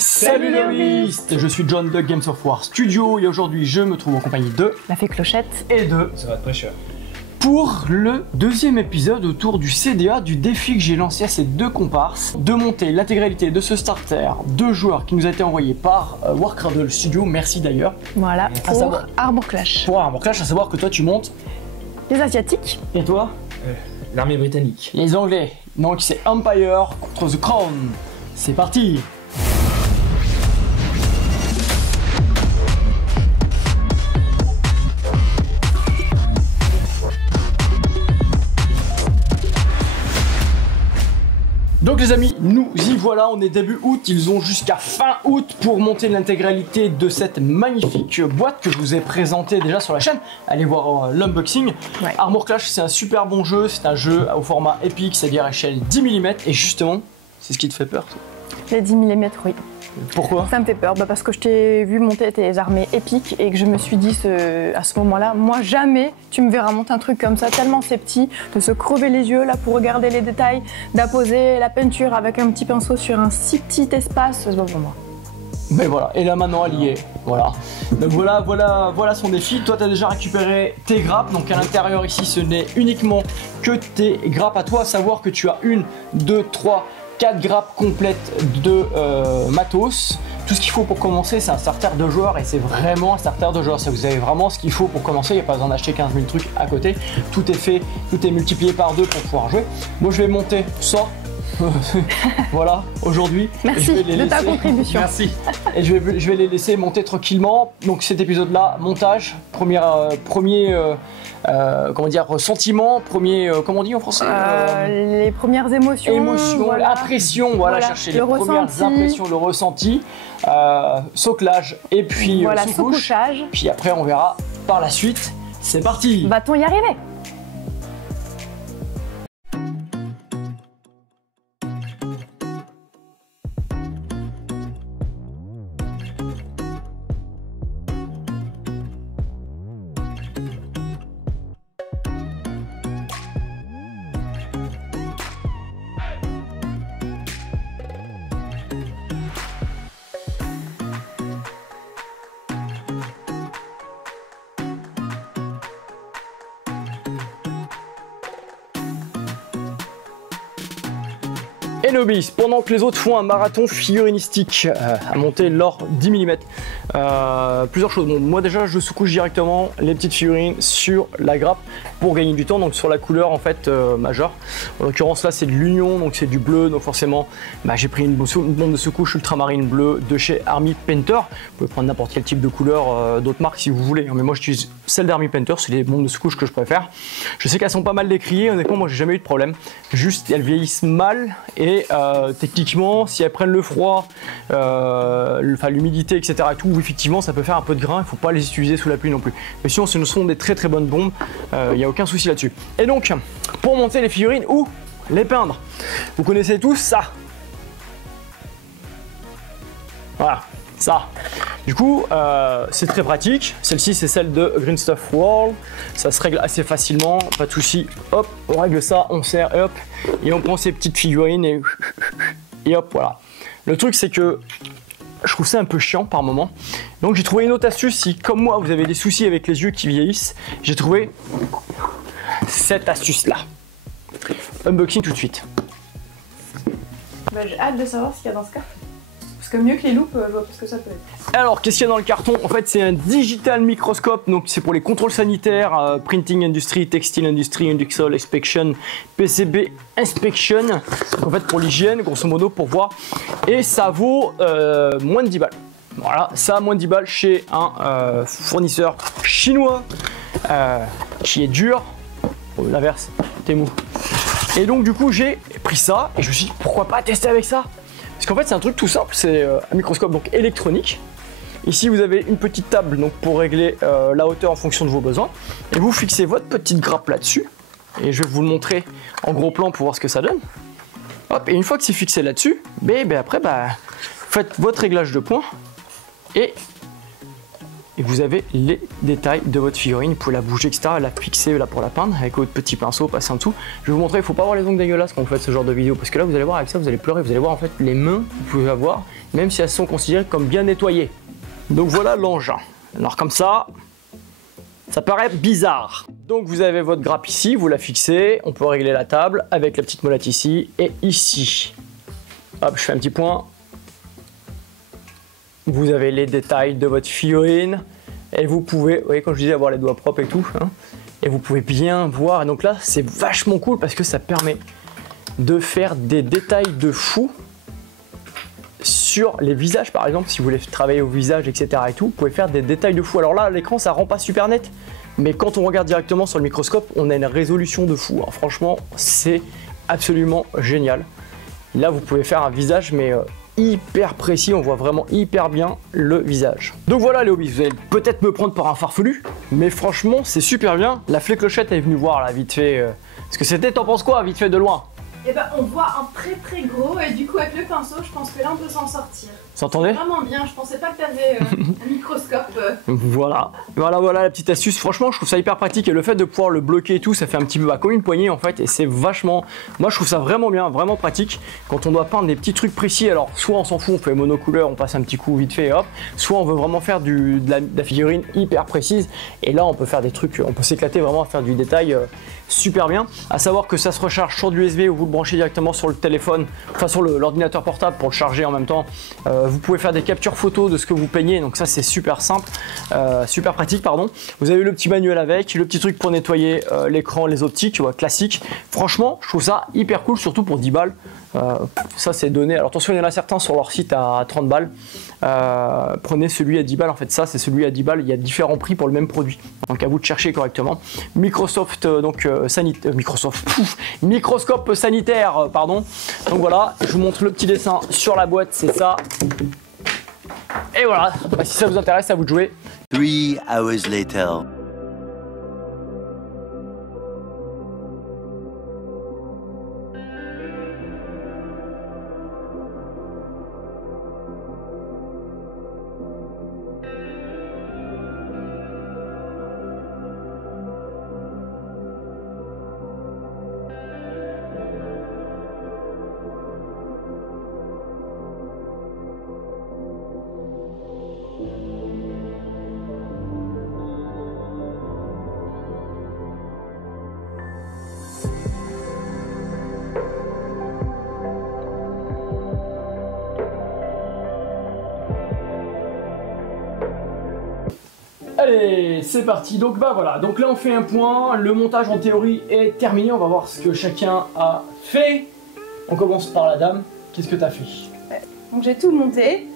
Salut les hobbyistes, je suis John de Games of War Studio et aujourd'hui je me trouve en compagnie de La Fée Clochette et de Ça va être prêcheur. pour le deuxième épisode autour du CDA, du défi que j'ai lancé à ces deux comparses de monter l'intégralité de ce starter de joueurs qui nous a été envoyé par Warcradle Studio, merci d'ailleurs. Voilà, À pour savoir- Arbor Clash. Pour Armor Clash, à savoir que toi tu montes Les Asiatiques. et toi L'armée britannique. les Anglais. Donc c'est Empire contre The Crown. C'est parti. Donc les amis, nous y voilà, on est début août, ils ont jusqu'à fin août pour monter l'intégralité de cette magnifique boîte que je vous ai présentée déjà sur la chaîne. Allez voir l'unboxing. Ouais. Armor Clash, c'est un super bon jeu, c'est un jeu au format épique, c'est-à-dire échelle 10 mm, et justement, c'est ce qui te fait peur, toi. Les 10 mm, oui. Pourquoi? Ça me fait peur parce que je t'ai vu monter tes armées épiques et que je me suis dit à ce moment-là, moi jamais tu me verras monter un truc comme ça, tellement c'est petit, de se crever les yeux là pour regarder les détails, d'apposer la peinture avec un petit pinceau sur un si petit espace, c'est pas pour moi. Mais voilà, et là maintenant elle y est, voilà. Donc voilà son défi. Toi tu as déjà récupéré tes grappes, donc à l'intérieur ici ce n'est uniquement que tes grappes à toi, à savoir que tu as 1, 2, 3, 4 grappes complètes de matos. Tout ce qu'il faut pour commencer, c'est un starter de joueur et c'est vraiment un starter de joueur. Ça, vous avez vraiment ce qu'il faut pour commencer. Il n'y a pas besoin d'acheter 15 000 trucs à côté. Tout est fait, tout est multiplié par 2 pour pouvoir jouer. Moi, je vais monter ça. Voilà, aujourd'hui. Merci de ta contribution. Merci. Et je vais les laisser monter tranquillement. Donc cet épisode-là, montage, premier comment dire, sentiment, premier, comment on dit en français Les premières émotions. émotion, voilà. impression, voilà, chercher les le premières ressenti. impressions, le ressenti, soclage et puis Voilà, sous-couche. sous-couchage. Puis après on verra par la suite. C'est parti. Va-t-on y arriver? Et Nobis, pendant que les autres font un marathon figurinistique à monter leur 10 mm, plusieurs choses. Bon, moi déjà je sous-couche directement les petites figurines sur la grappe pour gagner du temps, donc sur la couleur en fait majeure. En l'occurrence là c'est de l'union, donc c'est du bleu, donc forcément j'ai pris une bombe de sous-couche ultramarine bleue de chez Army Painter. Vous pouvez prendre n'importe quel type de couleur d'autres marques si vous voulez, mais moi j'utilise celle d'Army Painter, c'est les bombes de sous-couche que je préfère. Je sais qu'elles sont pas mal décriées, honnêtement moi j'ai jamais eu de problème, juste elles vieillissent mal et techniquement si elles prennent le froid, l'humidité etc et tout, effectivement ça peut faire un peu de grain, il ne faut pas les utiliser sous la pluie non plus. Mais sinon ce sont des très très bonnes bombes, il n'y a aucun souci là-dessus. Et donc pour monter les figurines ou les peindre, vous connaissez tous ça. Voilà, ça. Du coup, c'est très pratique. Celle-ci, c'est celle de Green Stuff World. Ça se règle assez facilement, pas de souci. Hop, on règle ça, on serre et hop. Et on prend ces petites figurines et hop, voilà. Le truc, c'est que je trouve ça un peu chiant par moment. Donc, j'ai trouvé une autre astuce. Si, comme moi, vous avez des soucis avec les yeux qui vieillissent, j'ai trouvé cette astuce-là. Unboxing tout de suite. J'ai hâte de savoir ce qu'il y a dans ce carton. Parce que mieux que les loupes, je vois pas ce que ça peut être. Alors, qu'est-ce qu'il y a dans le carton? En fait, c'est un digital microscope, donc c'est pour les contrôles sanitaires, printing industry, textile industry, industrial inspection, PCB inspection. Donc, en fait, pour l'hygiène, grosso modo, pour voir. Et ça vaut moins de 10 balles. Voilà, ça a moins de 10 balles chez un fournisseur chinois qui est dur. Oh, l'inverse, t'es mou. Et donc, du coup, j'ai pris ça et je me suis dit, pourquoi pas tester avec ça? Parce qu'en fait c'est un truc tout simple, c'est un microscope donc électronique. Ici vous avez une petite table donc, pour régler la hauteur en fonction de vos besoins. Et vous fixez votre petite grappe là-dessus. Et je vais vous le montrer en gros plan pour voir ce que ça donne. Hop, et une fois que c'est fixé là-dessus, après faites votre réglage de points. Et et vous avez les détails de votre figurine. Vous pouvez la bouger, etc., la fixer là pour la peindre avec votre petit pinceau, passer en dessous. Je vais vous montrer, il ne faut pas avoir les ongles dégueulasses quand vous faites ce genre de vidéo, parce que là vous allez voir avec ça, vous allez pleurer, vous allez voir en fait les mains que vous pouvez avoir, même si elles sont considérées comme bien nettoyées. Donc voilà l'engin. Alors comme ça paraît bizarre. Donc vous avez votre grappe ici, vous la fixez, on peut régler la table avec la petite molette ici et ici. Hop, je fais un petit point. Vous avez les détails de votre figurine et vous pouvez, vous voyez quand je disais avoir les doigts propres et tout, hein, et vous pouvez bien voir. Et donc là c'est vachement cool parce que ça permet de faire des détails de fou sur les visages. Par exemple, si vous voulez travailler au visage, etc. et tout, vous pouvez faire des détails de fou. Alors là, à l'écran, ça rend pas super net, mais quand on regarde directement sur le microscope, on a une résolution de fou. Alors, franchement, c'est absolument génial. Là, vous pouvez faire un visage, mais hyper précis. On voit vraiment hyper bien le visage. Donc voilà, les hobbies. Vous allez peut-être me prendre pour un farfelu, mais franchement, c'est super bien. La Flé Clochette est venue voir là, vite fait. Ce que c'était, t'en penses quoi, vite fait de loin? Et ben on voit un très gros et du coup avec le pinceau je pense que là on peut s'en sortir. S'entendez? Vraiment bien, je pensais pas que t'avais un microscope. Voilà la petite astuce. Franchement je trouve ça hyper pratique et le fait de pouvoir le bloquer et tout, ça fait un petit peu comme une poignée en fait et c'est vachement... Moi je trouve ça vraiment bien, vraiment pratique quand on doit peindre des petits trucs précis. Alors soit on s'en fout, on fait monocouleur, on passe un petit coup vite fait et hop, soit on veut vraiment faire de la figurine hyper précise et là on peut faire des trucs, on peut s'éclater vraiment à faire du détail super bien. À savoir que ça se recharge sur du USB ou vous le branchez directement sur le téléphone, enfin sur l'ordinateur portable pour le charger en même temps. Vous pouvez faire des captures photos de ce que vous peignez, donc ça c'est super simple, super pratique pardon. Vous avez le petit manuel avec, le petit truc pour nettoyer l'écran, les optiques, classique. Franchement je trouve ça hyper cool, surtout pour 10 balles. Ça c'est donné, alors attention il y en a certains sur leur site à 30 balles, prenez celui à 10 balles en fait, ça c'est celui à 10 balles, il y a différents prix pour le même produit, donc à vous de chercher correctement. Microsoft donc microscope sanitaire pardon, donc voilà, je vous montre le petit dessin sur la boîte, c'est ça, et voilà, si ça vous intéresse à vous de jouer. 3 hours later. Allez, c'est parti. Donc bah voilà, donc là on fait un point, le montage en théorie est terminé, on va voir ce que chacun a fait. On commence par la dame, qu'est-ce que tu as fait? Donc j'ai tout monté,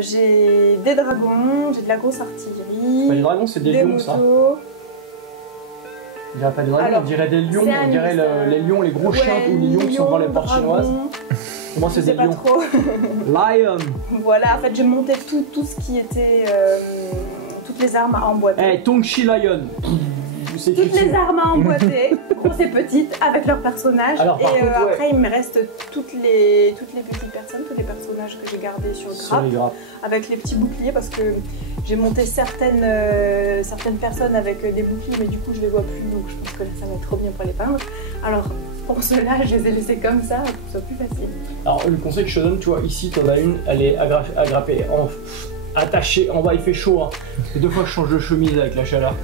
j'ai des dragons, j'ai de la grosse artillerie, bah, les dragons c'est des lions motos. ça. On dirait pas des dragons, alors, on dirait des lions, on dirait les lions, les gros chiens ou les lions qui sont dans les portes chinoises. Moi c'est des lions. Trop. Lion. Voilà, en fait j'ai monté tout ce qui était... toutes les armes à emboîter. Hey, Tongshi Lion. Toutes les armes à emboîter, grosses et petites, avec leurs personnages. Alors, et après, il me reste toutes les petites personnes, tous les personnages que j'ai gardés sur le grappe, avec les petits boucliers, parce que j'ai monté certaines personnes avec des boucliers, mais du coup, je les vois plus, donc je pense que là, ça va être trop bien pour les peindre. Alors, pour cela, je les ai laissés comme ça, pour que ce soit plus facile. Alors, le conseil que je te donne, tu vois, ici, tu en as une, elle est aggrappée, attachée, en bas, il fait chaud, hein. C'est 2 fois que je change de chemise avec la chaleur.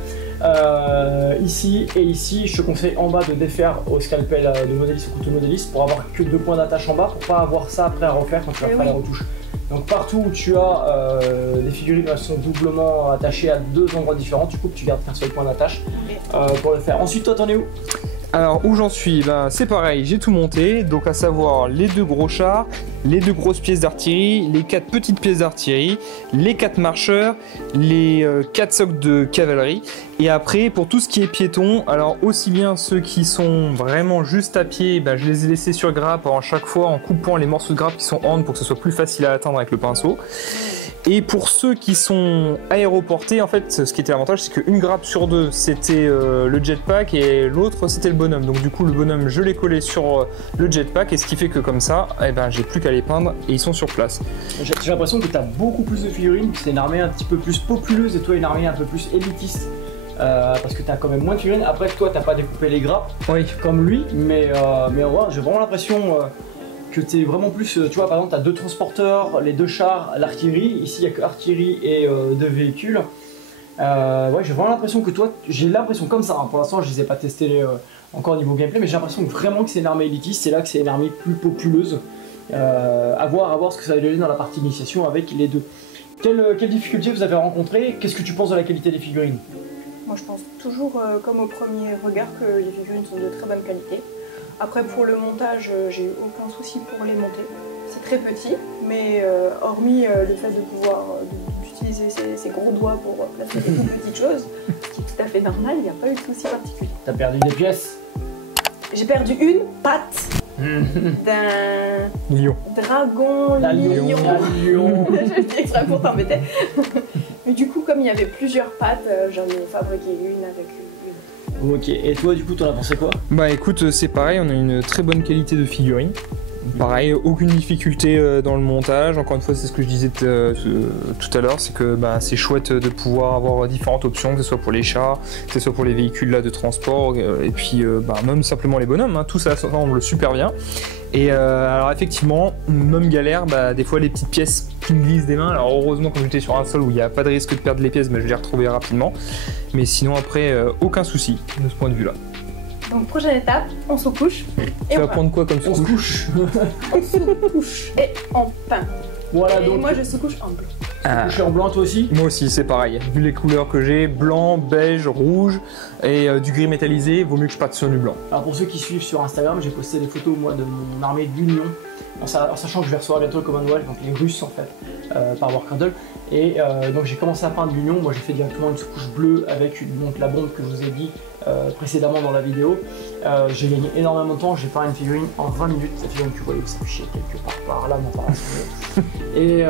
Ici et ici, je te conseille en bas de défaire au scalpel de modéliste, au couteau modéliste, pour avoir que 2 points d'attache en bas, pour pas avoir ça après à refaire quand tu vas faire la retouche. Donc partout où tu as des figurines qui sont doublement attachées à 2 endroits différents, tu coupes, tu gardes qu'un seul point d'attache pour le faire. Ensuite, toi, t'en es où? Alors où j'en suis, ben, c'est pareil, j'ai tout monté, donc à savoir les 2 gros chars, les 2 grosses pièces d'artillerie, les 4 petites pièces d'artillerie, les 4 marcheurs, les 4 socs de cavalerie Et après, pour tout ce qui est piéton, alors aussi bien ceux qui sont vraiment juste à pied, je les ai laissés sur grappe à chaque fois en coupant les morceaux de grappe qui sont hand pour que ce soit plus facile à atteindre avec le pinceau. Et pour ceux qui sont aéroportés, en fait, ce qui était l'avantage, c'est qu'une grappe sur deux, c'était le jetpack et l'autre, c'était le bonhomme. Donc du coup, le bonhomme, je l'ai collé sur le jetpack et ce qui fait que comme ça, j'ai plus qu'à les peindre et ils sont sur place. J'ai l'impression que tu as beaucoup plus de figurines, c'est une armée un petit peu plus populeuse et toi une armée un peu plus élitiste. Parce que tu as quand même moins de figurines. Après, toi, t'as pas découpé les grappes comme lui, mais ouais, j'ai vraiment l'impression que tu es vraiment plus. Tu vois, par exemple, tu as 2 transporteurs, les 2 chars, l'artillerie. Ici, il n'y a que artillerie et 2 véhicules. Ouais, j'ai vraiment l'impression que toi, j'ai l'impression comme ça. Hein, pour l'instant, je les ai pas testés encore au niveau gameplay, mais j'ai l'impression vraiment que c'est une armée élitiste. C'est là que c'est une armée plus populeuse. À voir ce que ça va donner dans la partie initiation avec les 2. Quelles difficultés vous avez rencontrées? Qu'est-ce que tu penses de la qualité des figurines? Moi je pense toujours comme au premier regard que les figurines sont de très bonne qualité. Après pour le montage, j'ai eu aucun souci pour les monter. C'est très petit, mais hormis le fait de pouvoir d'utiliser ses gros doigts pour placer des petites choses, qui est tout à fait normal, il n'y a pas eu de souci particulier. T'as perdu des pièces? J'ai perdu une patte d'un dragon lion. Je dis exprès pour t'embêter. Mais du coup, comme il y avait plusieurs pattes, j'en ai fabriqué une avec une. Ok, et toi du coup t'en as pensé quoi? Écoute, c'est pareil, on a une très bonne qualité de figurines. Pareil, aucune difficulté dans le montage. Encore une fois, c'est ce que je disais tout à l'heure, c'est que c'est chouette de pouvoir avoir différentes options, que ce soit pour les chars, que ce soit pour les véhicules là, de transport, et puis même simplement les bonhommes, hein, tout ça semble super bien. Et alors effectivement, même galère, des fois les petites pièces qui me glissent des mains. Alors heureusement, quand j'étais sur un sol où il n'y a pas de risque de perdre les pièces, je les retrouvais rapidement. Mais sinon après, aucun souci de ce point de vue là. Donc prochaine étape, on se couche. Tu vas prendre quoi comme On se couche? On se couche et on peint. Voilà, et donc moi je se couche en bleu. je suis en blanc, toi aussi? Moi aussi, c'est pareil. Vu les couleurs que j'ai, blanc, beige, rouge et du gris métallisé, vaut mieux que je parte sur du blanc. Alors pour ceux qui suivent sur Instagram, j'ai posté des photos moi de mon armée de l'Union, en sachant que je vais recevoir bientôt le Commonwealth, donc les Russes en fait, par Warcraft. Et donc j'ai commencé à peindre l'Union. Moi j'ai fait directement une sous-couche bleue avec donc la bombe que je vous ai dit précédemment dans la vidéo. J'ai gagné énormément de temps, j'ai peint une figurine en 20 minutes. Cette figurine que vous voyez s'afficher quelque part par là, non par là. Et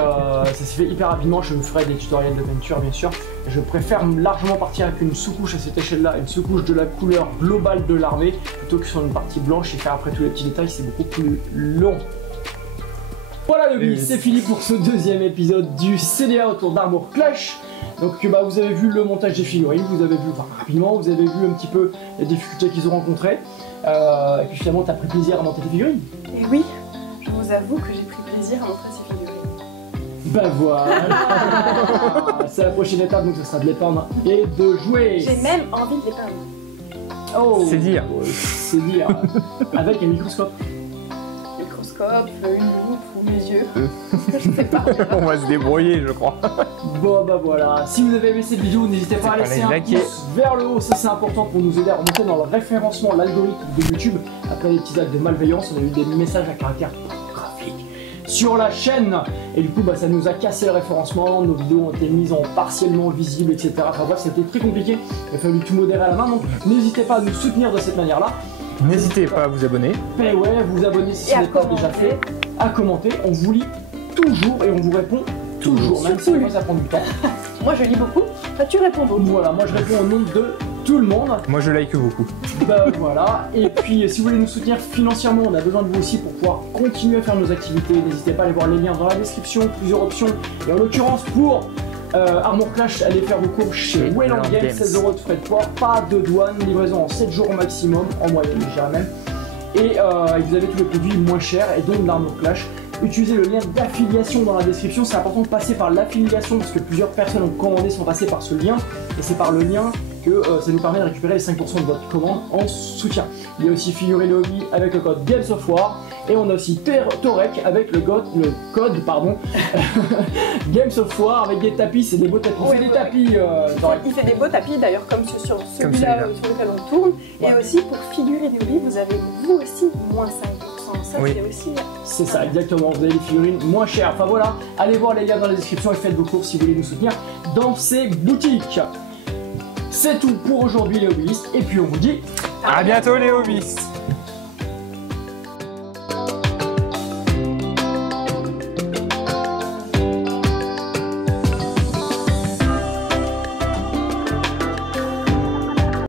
ça s'est fait hyper rapidement. Je me ferai des tutoriels de peinture bien sûr. Je préfère largement partir avec une sous-couche à cette échelle-là, une sous-couche de la couleur globale de l'armée, plutôt que sur une partie blanche et faire après tous les petits détails, c'est beaucoup plus long. Voilà les c'est fini pour ce deuxième épisode du CDA autour d'Armor Clash. Donc vous avez vu le montage des figurines, vous avez vu rapidement, vous avez vu un petit peu les difficultés qu'ils ont rencontrées. Et puis finalement, tu as pris plaisir à monter tes figurines. Et oui, je vous avoue que j'ai pris plaisir à montrer ces figurines. Voilà. C'est la prochaine étape, donc ça sera de les peindre et de jouer. J'ai même envie de les peindre. Oh, c'est dire. C'est dire. Avec un microscope. Une loupe ou mes yeux. Je sais pas. On va se débrouiller, je crois. Bon voilà, si vous avez aimé cette vidéo, n'hésitez pas à laisser un pouce vers le haut, ça c'est important pour nous aider à remonter dans le référencement, l'algorithme de YouTube. Après les petits actes de malveillance, on a eu des messages à caractère graphique sur la chaîne. Et du coup, ça nous a cassé le référencement, nos vidéos ont été mises en partiellement visibles, etc. Enfin bref, c'était très compliqué, il a fallu tout modérer à la main, donc n'hésitez pas à nous soutenir de cette manière-là. N'hésitez pas à vous abonner. Et ouais, vous abonner si ce n'est pas déjà fait. À commenter, on vous lit toujours et on vous répond toujours, même si ça prend du temps. Moi je lis beaucoup, toi tu réponds beaucoup. Voilà, moi je réponds au nom de tout le monde. Moi je like beaucoup. Voilà, et puis si vous voulez nous soutenir financièrement, on a besoin de vous aussi pour pouvoir continuer à faire nos activités. N'hésitez pas à aller voir les liens dans la description, plusieurs options. Et en l'occurrence pour Armor Clash, allez faire vos cours chez Wayland Games, 16 € de frais de port, pas de douane, livraison en 7 jours au maximum, en moyenne je dirais même. Et vous avez tous les produits moins chers et donc l'Armor Clash. Utilisez le lien d'affiliation dans la description, c'est important de passer par l'affiliation parce que plusieurs personnes ont commandé sont passées par ce lien et c'est par le lien que ça nous permet de récupérer les 5% de votre commande en soutien. Il y a aussi Figurine Hobby avec le code Games of War et on a aussi Torek avec le code Games of War avec des tapis, c'est des beaux tapis. On fait des tapis. Il fait des beaux tapis d'ailleurs comme sur celui-là sur lequel on tourne. Ouais. Et aussi pour Figurine Hobby, vous avez vous aussi moins 5%. Ça c'est aussi. C'est ça, exactement. Vous avez des figurines moins chères. Enfin voilà, allez voir les liens dans la description et faites vos courses si vous voulez nous soutenir dans ces boutiques. C'est tout pour aujourd'hui les hobbyistes et puis on vous dit À bientôt les hobbyistes.